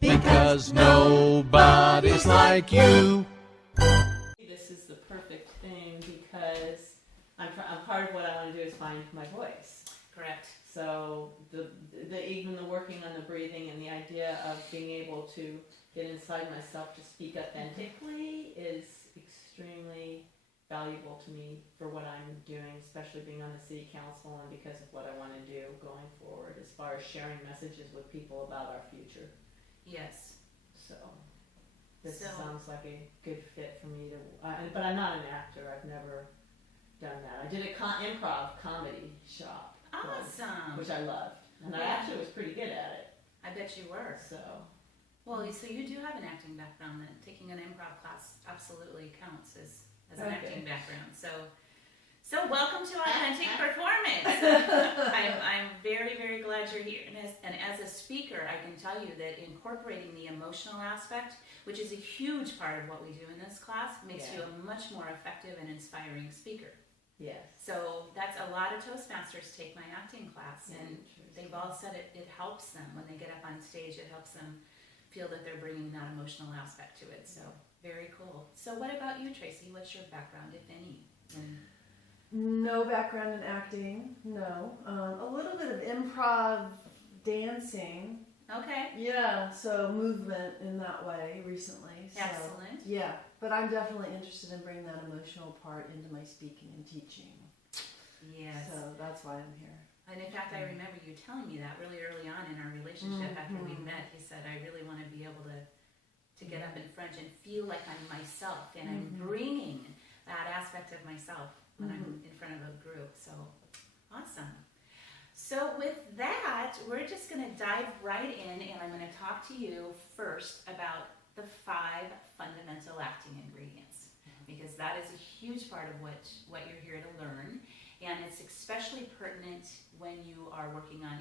Because nobody's like you. This is the perfect thing because I'm part of what I want to do is find my voice. Correct. So even the working on the breathing and the idea of being able to get inside myself to speak authentically is extremely valuable to me for what I'm doing, especially being on the city council and because of what I want to do going forward as far as sharing messages with people about our future. Yes. So this sounds like a good fit for me to, but I'm not an actor. I've never done that. I did a improv comedy shop. Awesome. Which I loved. And I actually was pretty good at it. I bet you were. So. Well, so you do have an acting background then. Taking an improv class absolutely counts as an acting background. So welcome to Authentic Performance. I'm very, very glad you're here. And as a speaker, I can tell you that incorporating the emotional aspect, which is a huge part of what we do in this class, makes you a much more effective and inspiring speaker. Yes. So that's a lot of Toastmasters take my acting class, and they've all said it helps them when they get up on stage. It helps them feel that they're bringing that emotional aspect to it. So very cool. So what about you, Tracy? What's your background, if any? No background in acting, no. A little bit of improv dancing. Okay. Yeah, so movement in that way recently. So, excellent. Yeah, but I'm definitely interested in bringing that emotional part into my speaking and teaching. Yes. So that's why I'm here. And in fact, I remember you telling me that really early on in our relationship after we met. He said, I really want to be able to get up in front and feel like I'm myself and I'm bringing that aspect of myself when I'm in front of a group. So awesome. So with that, we're just going to dive right in, and I'm going to talk to you first about the 5 fundamental acting ingredients, because that is a huge part of what you're here to learn, and it's especially pertinent when you are working on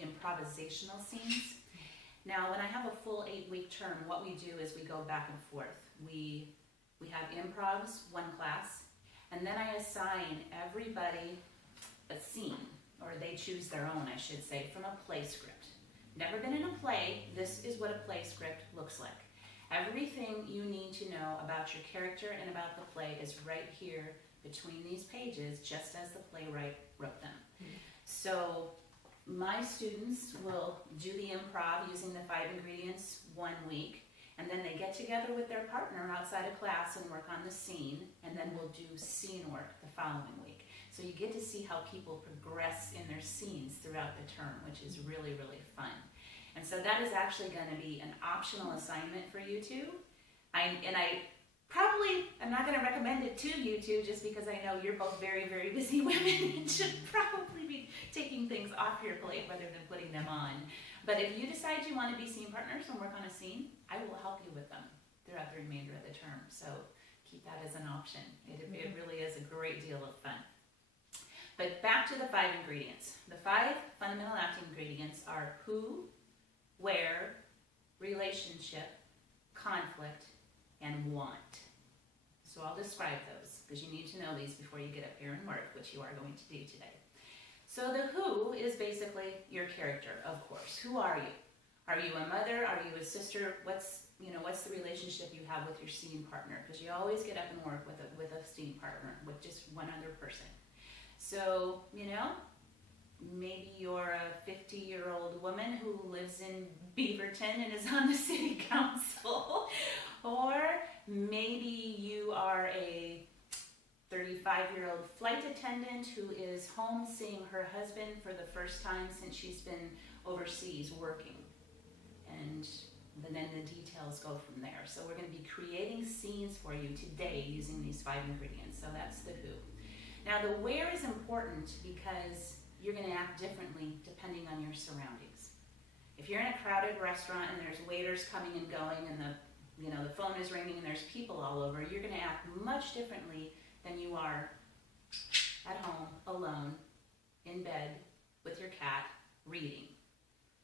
improvisational scenes. Now, when I have a full 8-week term, what we do is we go back and forth. We have improvs, 1 class, and then I assign everybody a scene, or they choose their own, I should say, from a play script. Never been in a play, this is what a play script looks like. Everything you need to know about your character and about the play is right here between these pages, just as the playwright wrote them. So my students will do the improv using the 5 ingredients 1 week, and then they get together with their partner outside of class and work on the scene, and then we'll do scene work the following week. So you get to see how people progress in their scenes throughout the term, which is really, really fun. And so that is actually going to be an optional assignment for you two. I'm not going to recommend it to you two just because I know you're both very, very busy women and should probably be taking things off your plate rather than putting them on. But if you decide you want to be scene partners and work on a scene, I will help you with them throughout the remainder of the term. So keep that as an option. It really is a great deal of fun. But back to the 5 ingredients. The 5 fundamental acting ingredients are who, where, relationship, conflict, and want. So I'll describe those because you need to know these before you get up here and work, which you are going to do today. So the who is basically your character, of course. Who are you? Are you a mother? Are you a sister? What's the relationship you have with your scene partner? Because you always get up and work with a scene partner, with just one other person. So, maybe you're a 50-year-old woman who lives in Beaverton and is on the city council. Or maybe you are a 35-year-old flight attendant who is home seeing her husband for the first time since she's been overseas working. And then the details go from there. So we're going to be creating scenes for you today using these 5 ingredients. So that's the who. Now the where is important because you're going to act differently depending on your surroundings. If you're in a crowded restaurant and there's waiters coming and going and the phone is ringing and there's people all over, you're going to act much differently than you are at home, alone, in bed, with your cat, reading.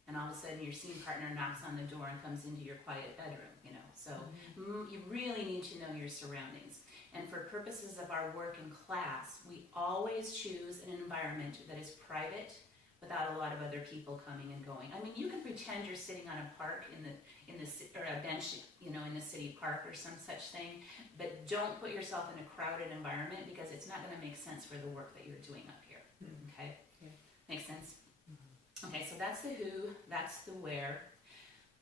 And all of a sudden your scene partner knocks on the door and comes into your quiet bedroom, So you really need to know your surroundings. And for purposes of our work in class, we always choose an environment that is private, without a lot of other people coming and going. I mean, you can pretend you're sitting on a park or a bench, in the city park or some such thing, but don't put yourself in a crowded environment because it's not going to make sense for the work that you're doing up here. Okay? Yeah. Makes sense? Okay, so that's the who, that's the where.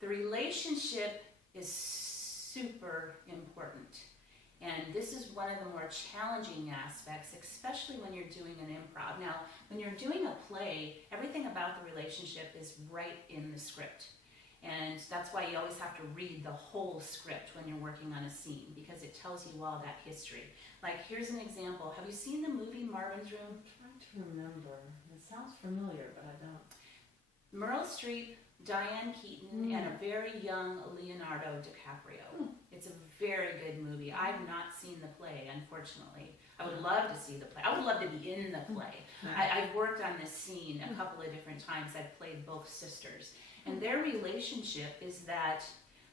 The relationship is super important. And this is one of the more challenging aspects, especially when you're doing an improv. Now, when you're doing a play, everything about the relationship is right in the script. And that's why you always have to read the whole script when you're working on a scene, because it tells you all that history. Like, here's an example. Have you seen the movie Marvin's Room? I'm trying to remember. It sounds familiar, but I don't. Meryl Streep, Diane Keaton, and a very young Leonardo DiCaprio. It's a very good movie. I've not seen the play, unfortunately. I would love to see the play. I would love to be in the play. I've worked on this scene a couple of different times. I've played both sisters. And their relationship is that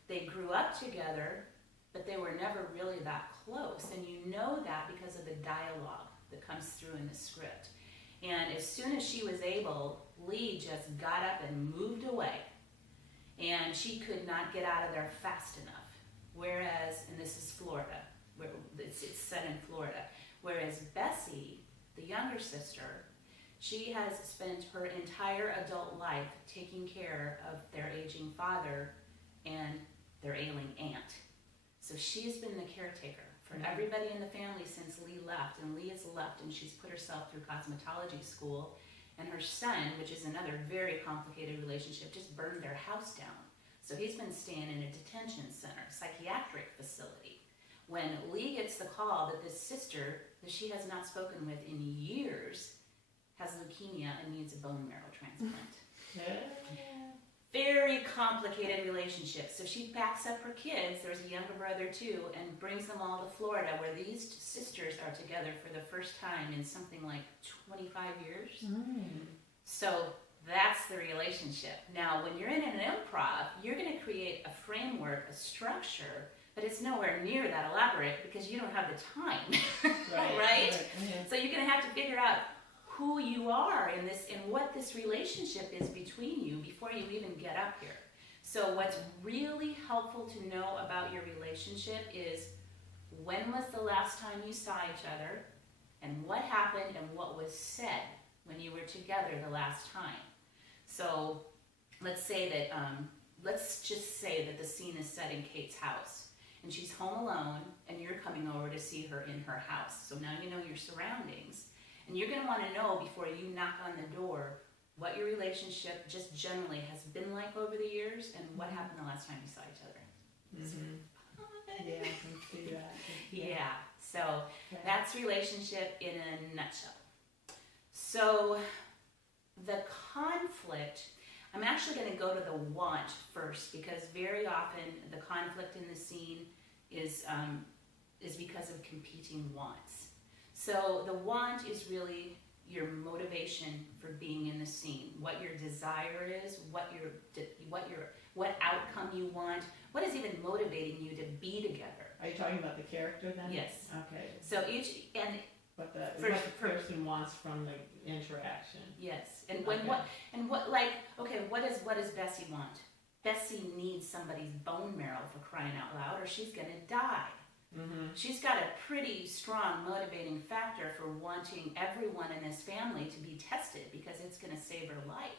they grew up together, but they were never really that close. And you know that because of the dialogue that comes through in the script. And as soon as she was able, Lee just got up and moved away. And she could not get out of there fast enough. Whereas, and this is Florida, where it's set in Florida. Whereas Bessie, the younger sister, she has spent her entire adult life taking care of their aging father and their ailing aunt. So she's been the caretaker for everybody in the family since Lee left. And Lee has left and she's put herself through cosmetology school. And her son, which is another very complicated relationship, just burned their house down. So he's been staying in a detention center, psychiatric facility. When Lee gets the call that this sister, that she has not spoken with in years, has leukemia and needs a bone marrow transplant. Very complicated relationship. So she packs up her kids, there's a younger brother too, and brings them all to Florida, where these sisters are together for the first time in something like 25 years. So that's the relationship. Now, when you're in an improv, you're going to create a framework, a structure, but it's nowhere near that elaborate because you don't have the time, right? So you're going to have to figure out who you are in this and what this relationship is between you before you even get up here. So what's really helpful to know about your relationship is when was the last time you saw each other and what happened and what was said when you were together the last time. So let's say that, let's just say that the scene is set in Kate's house and she's home alone and you're coming over to see her in her house. So now you know your surroundings. And you're going to want to know before you knock on the door what your relationship just generally has been like over the years and what happened the last time you saw each other. Yeah, I can see that. Yeah, so that's relationship in a nutshell. So the conflict, I'm actually going to go to the want first because very often the conflict in the scene is because of competing wants. So the want is really your motivation for being in the scene, what your desire is, what outcome you want, what is even motivating you to be together. Are you talking about the character then? Yes. Okay. So What the person wants from the interaction. Yes, and what does Bessie want? Bessie needs somebody's bone marrow for crying out loud, or she's gonna die. She's got a pretty strong motivating factor for wanting everyone in this family to be tested because it's going to save her life,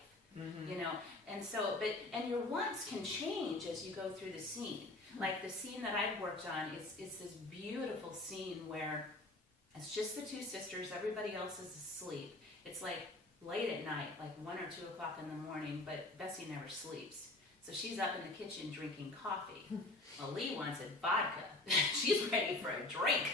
and so, and your wants can change as you go through the scene. Like the scene that I've worked on, it's this beautiful scene where it's just the two sisters, everybody else is asleep. It's like late at night, like 1 or 2 o'clock in the morning, but Bessie never sleeps. So she's up in the kitchen drinking coffee. Well, Lee wants a vodka. She's ready for a drink.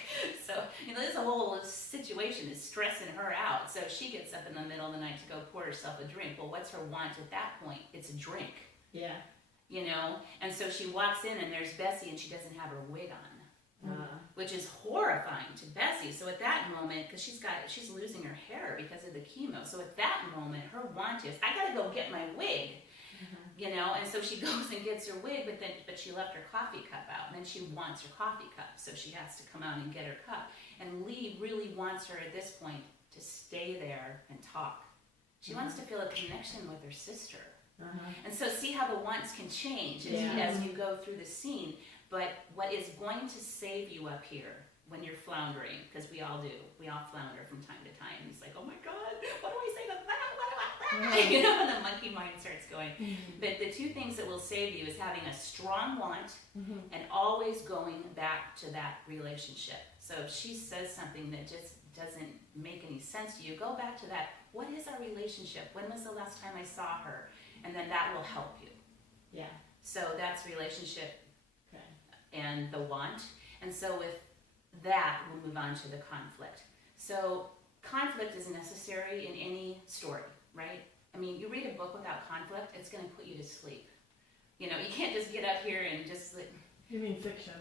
So, this whole situation is stressing her out. So she gets up in the middle of the night to go pour herself a drink. Well, what's her want at that point? It's a drink. Yeah. And so she walks in and there's Bessie and she doesn't have her wig on. Which is horrifying to Bessie. So at that moment, because she's losing her hair because of the chemo. So at that moment, her want is, I gotta go get my wig. And so she goes and gets her wig, but she left her coffee cup out, and then she wants her coffee cup, so she has to come out and get her cup. And Lee really wants her at this point to stay there and talk. She wants to feel a connection with her sister. Uh-huh. And so see how the wants can change as you go through the scene. But what is going to save you up here when you're floundering, because we all do, we all flounder from time to time. It's like, oh my God, what do I say to that? What about that? You know, and the monkey mind starts going. But the two things that will save you is having a strong want and always going back to that relationship. So if she says something that just doesn't make any sense to you, go back to that. What is our relationship? When was the last time I saw her? And then that will help you. Yeah. So that's relationship Okay. and the want. And so with that, we'll move on to the conflict. So conflict is necessary in any story, right? I mean, you read a book without conflict, it's going to put you to sleep. You know, you can't just get up here and just like, You mean fiction?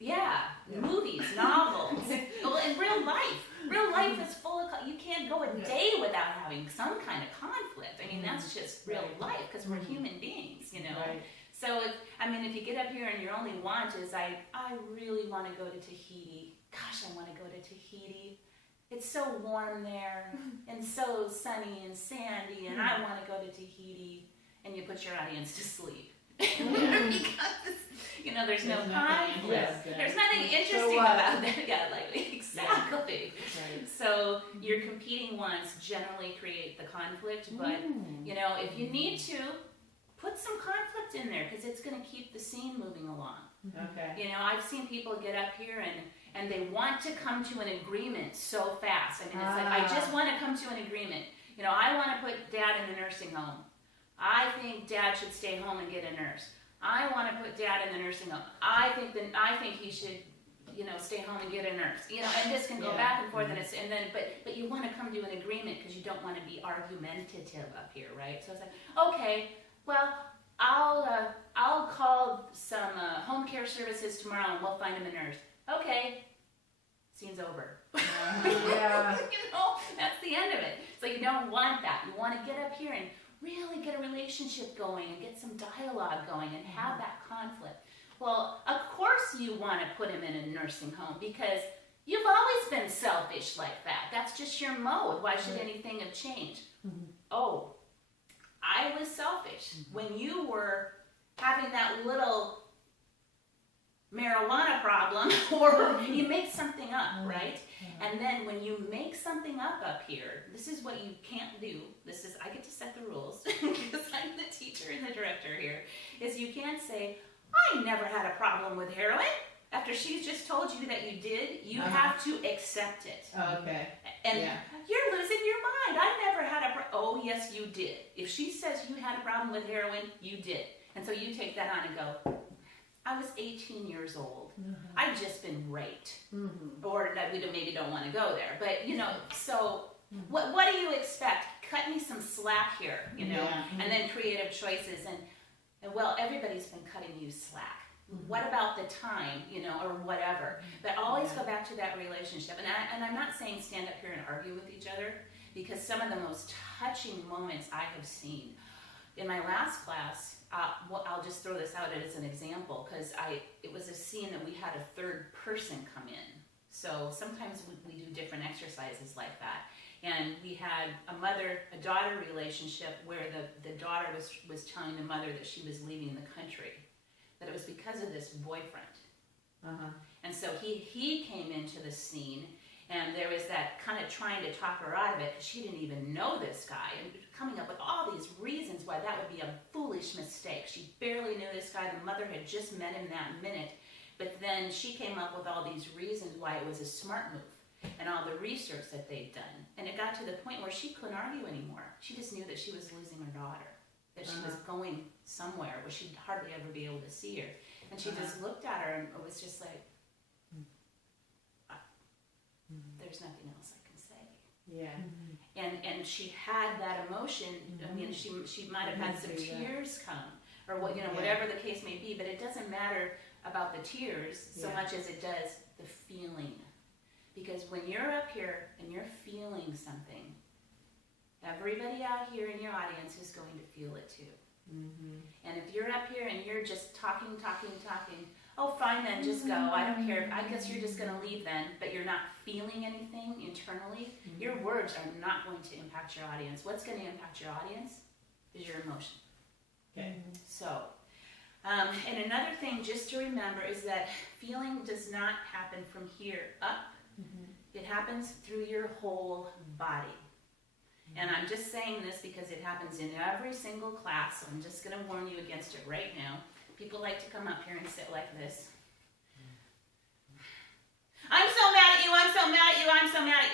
yeah, movies, novels. Well, in real life is full of, you can't go a day without having some kind of conflict. I mean, that's just real life because we're human beings, you know. Right. So if you get up here and your only want is, I really want to go to Tahiti. Gosh, I want to go to Tahiti. It's so warm there and so sunny and sandy, and I want to go to Tahiti. And you put your audience to sleep. Because, you know, there's no conflict. Yes, There's nothing interesting So what? about that. Yeah, like, exactly. Right. So your competing wants generally create the conflict, but, you know, if you need to, put some conflict in there because it's going to keep the scene moving along. Okay. You know, I've seen people get up here and they want to come to an agreement so fast. I mean, it's like, I just want to come to an agreement. You know, I want to put Dad in a nursing home. I think Dad should stay home and get a nurse. I want to put Dad in the nursing home. I think he should, you know, stay home and get a nurse. You know, and this can go back and forth, and then but you want to come to an agreement because you don't want to be argumentative up here, right? So it's like, okay, well, I'll call some home care services tomorrow and we'll find him a nurse. Okay, scene's over. Yeah. You know, that's the end of it. So you don't want that. You want to get up here and really get a relationship going and get some dialogue going and have that conflict. Well, of course you want to put him in a nursing home because you've always been selfish like that. That's just your mode. Why should anything have changed? Oh, I was selfish when you were having that little marijuana problem, or you make something up, right? And then when you make something up here, this is what you can't do. This is, I get to set the rules because I'm the teacher and the director here, is you can't say, I never had a problem with heroin. After she's just told you that you did, you have to accept it. Okay. And you're losing your mind. I never had a oh, yes, you did. If she says you had a problem with heroin, you did. And so you take that on and go, I was 18 years old. I'd just been raped. Or that we maybe don't want to go there. But, you know, so what do you expect? Cut me some slack here, you know, and then creative choices. And well, everybody's been cutting you slack. What about the time, you know, or whatever? But always go back to that relationship. And I'm not saying stand up here and argue with each other, because some of the most touching moments I have seen in my last class, I'll just throw this out as an example, because it was a scene that we had a third person come in. So sometimes we do different exercises like that. And we had a mother-daughter relationship where the daughter was telling the mother that she was leaving the country, that it was because of this boyfriend. And so he came into the scene, and there was that kind of trying to talk her out of it because she didn't even know this guy, and coming up with all these reasons why that would be a foolish mistake. She barely knew this guy. The mother had just met him that minute, but then she came up with all these reasons why it was a smart move and all the research that they'd done. And it got to the point where she couldn't argue anymore. She just knew that she was losing her daughter, that she was going somewhere where she'd hardly ever be able to see her. And she just looked at her and it was just like, there's nothing else I can say. Yeah. And she had that emotion. I mean, she might have had some tears come, or what, you know, whatever the case may be. But it doesn't matter about the tears so much as it does the feeling. Because when you're up here and you're feeling something, everybody out here in your audience is going to feel it too. And if you're up here and you're just talking, oh, fine then, just go. I don't care. I guess you're just going to leave then, but you're not feeling anything internally. Your words are not going to impact your audience. What's going to impact your audience is your emotion. Okay. So, and another thing just to remember is that feeling does not happen from here up. It happens through your whole body. And I'm just saying this because it happens in every single class, so I'm just going to warn you against it right now. People like to come up here and sit like this. I'm so mad at you, I'm so mad at you, I'm so mad at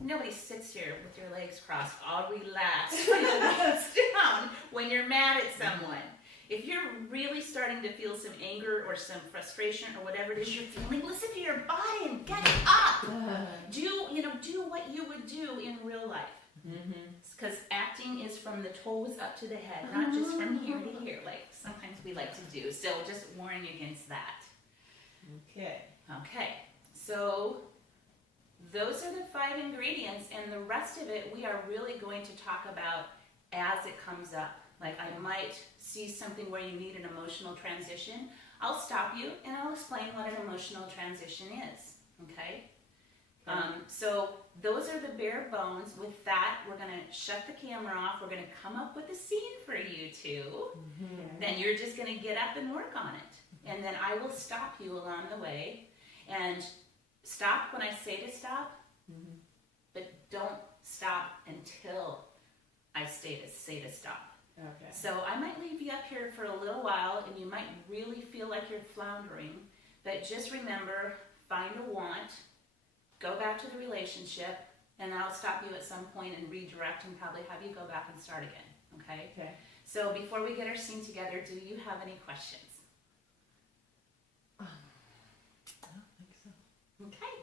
you. Nobody sits here with your legs crossed, all relaxed, down when you're mad at someone. If you're really starting to feel some anger or some frustration or whatever it is you're feeling, listen to your body and get up. Do what you would do in real life. Because acting is from the toes up to the head, not just from here to here, like sometimes we like to do. So just warning against that. Okay. Okay, so those are the 5 ingredients, and the rest of it we are really going to talk about as it comes up. Like I might see something where you need an emotional transition. I'll stop you and I'll explain what an emotional transition is. Okay? So those are the bare bones. With that, we're going to shut the camera off. We're going to come up with a scene for you two. Then you're just going to get up and work on it. And then I will stop you along the way. And stop when I say to stop, but don't stop until I say to stop. Okay. So I might leave you up here for a little while, and you might really feel like you're floundering. But just remember, find a want. Go back to the relationship, and I'll stop you at some point and redirect and probably have you go back and start again, okay? Okay. So before we get our scene together, do you have any questions? I don't think so. Okay.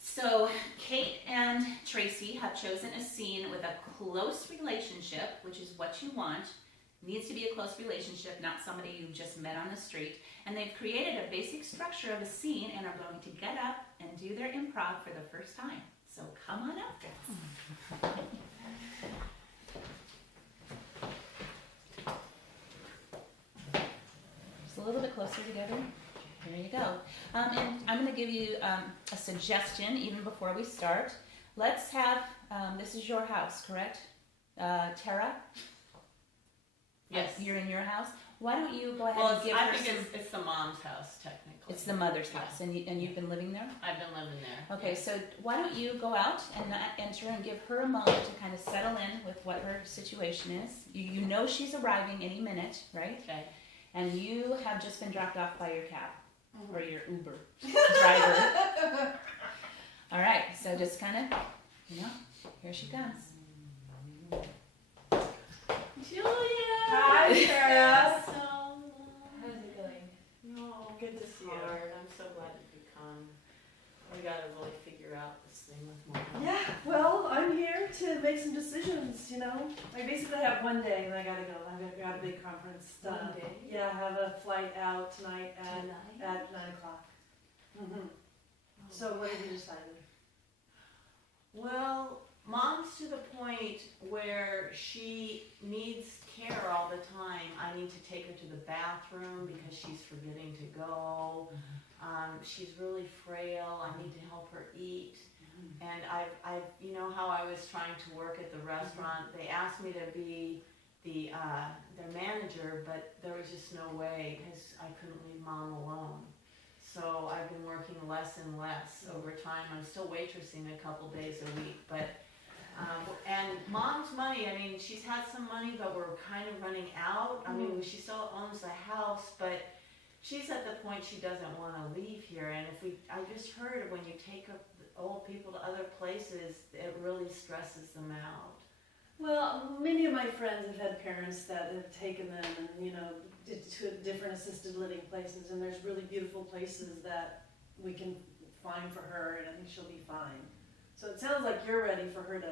So Kate and Tracy have chosen a scene with a close relationship, which is what you want. Needs to be a close relationship, not somebody you just met on the street. And they've created a basic structure of a scene and are going to get up and do their improv for the first time. So come on up, guys. Just a little bit closer together. There you go. And I'm going to give you a suggestion even before we start. Let's have, this is your house, correct? Tara? Yes. You're in your house. Why don't you go ahead Well, and give I her think some... it's the mom's house, technically. It's the mother's Yeah. house, and you've been living there? I've been living there. Okay, so why don't you go out and enter and give her a moment to kind of settle in with what her situation is. You know she's arriving any minute, right? Okay. And you have just been dropped off by your cab or your Uber driver. All right, so just kind of, here she comes. Julia! Hi, Tara. So How's it going? no, Good to see you. hard. I'm so glad that you come. We gotta really figure out this thing with Mom. Yeah, well, I'm here to make some decisions, I basically have one day and I gotta go. I've got a big conference. One day? Yeah, I have a flight out tonight Tonight? at 9 o'clock. So what have you decided? Well, Mom's to the point where she needs care all the time. I need to take her to the bathroom because she's forgetting to go. She's really frail. I need to help her eat. And I've, you know how I was trying to work at the restaurant. They asked me to be their manager, but there was just no way because I couldn't leave Mom alone. So I've been working less and less over time. I'm still waitressing a couple days a week, but and Mom's money, I mean, she's had some money, but we're kind of running out. I mean, she still owns the house, but she's at the point she doesn't want to leave here. And I just heard when you take old people to other places, it really stresses them out. Well, many of my friends have had parents that have taken them and, to different assisted living places, and there's really beautiful places that we can find for her, and I think she'll be fine. So it sounds like you're ready for her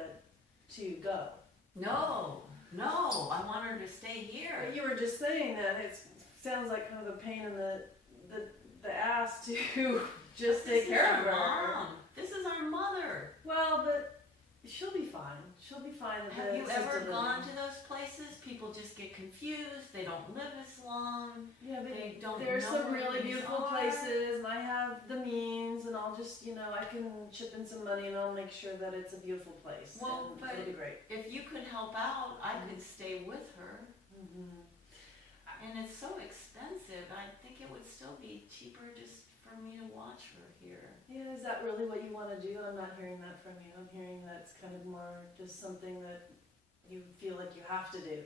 to go. No, I want her to stay here. You were just saying that it sounds like kind of a pain in the ass to just take care of her. Mom. This is our mother. Well, but she'll be fine. She'll be fine at the Have you ever assisted gone living. to those places? People just get confused. They don't live as long. don't There's know some where really these beautiful are. places, and I have the means, and I'll just, I can chip in some money, and I'll make sure that it's a beautiful place. Well, and but- it'll be great. If you could help out, I could stay with her. Mm-hmm. And it's so expensive, I think it would still be cheaper just for me to watch her here. Yeah, is that really what you want to do? I'm not hearing that from you. I'm hearing that it's kind of more just something that you feel like you have to do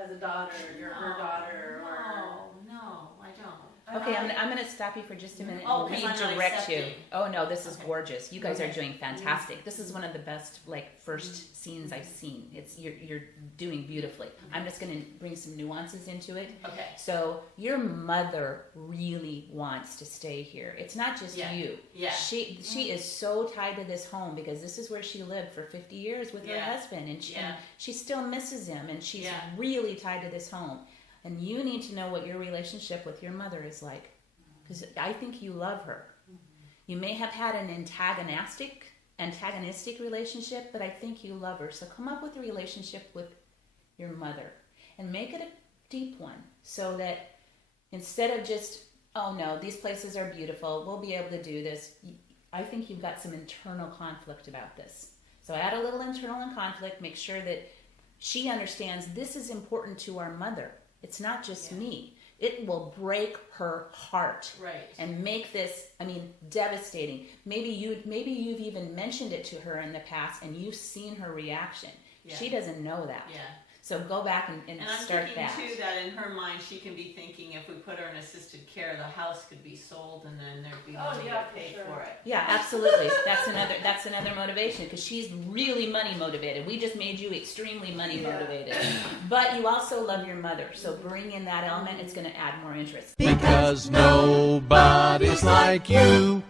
as a daughter, you're her daughter, or No, I don't. Okay, I'm gonna stop you for just a minute Oh, and 'cause I'm not redirect you. accepting. Oh no, this is Okay. gorgeous. You guys are Okay. doing fantastic. This is one of the best first scenes I've seen. It's you're doing beautifully. I'm just gonna bring some nuances into it. Okay. So your mother really wants to stay here. It's not just Yeah. you. Yeah. She is so tied to this home because this is where she lived for 50 years with her Yeah. husband, and Yeah. she still misses him, and she's Yeah. really tied to this home. And you need to know what your relationship with your mother is like, because I think you love her. You may have had an antagonistic relationship, but I think you love her. So come up with a relationship with your mother and make it a deep one, so that instead of just, oh no, these places are beautiful, we'll be able to do this. I think you've got some internal conflict about this. So add a little internal conflict, make sure that she understands this is important to our mother. It's not just Yeah. me. It will break her heart Right. and make this, devastating. Maybe you've even mentioned it to her in the past and you've seen her reaction. Yeah. she doesn't know that. Yeah. So go back and And I'm start thinking that. too that in her mind she can be thinking if we put her in assisted care, the house could be sold and then there'd be Oh, money yeah, to for pay sure. for it. Yeah, absolutely. That's another motivation, because she's really money motivated. We just made you extremely money Yeah. motivated. But you also love your mother, so bring in that element. It's going to add more interest. Because nobody's like you.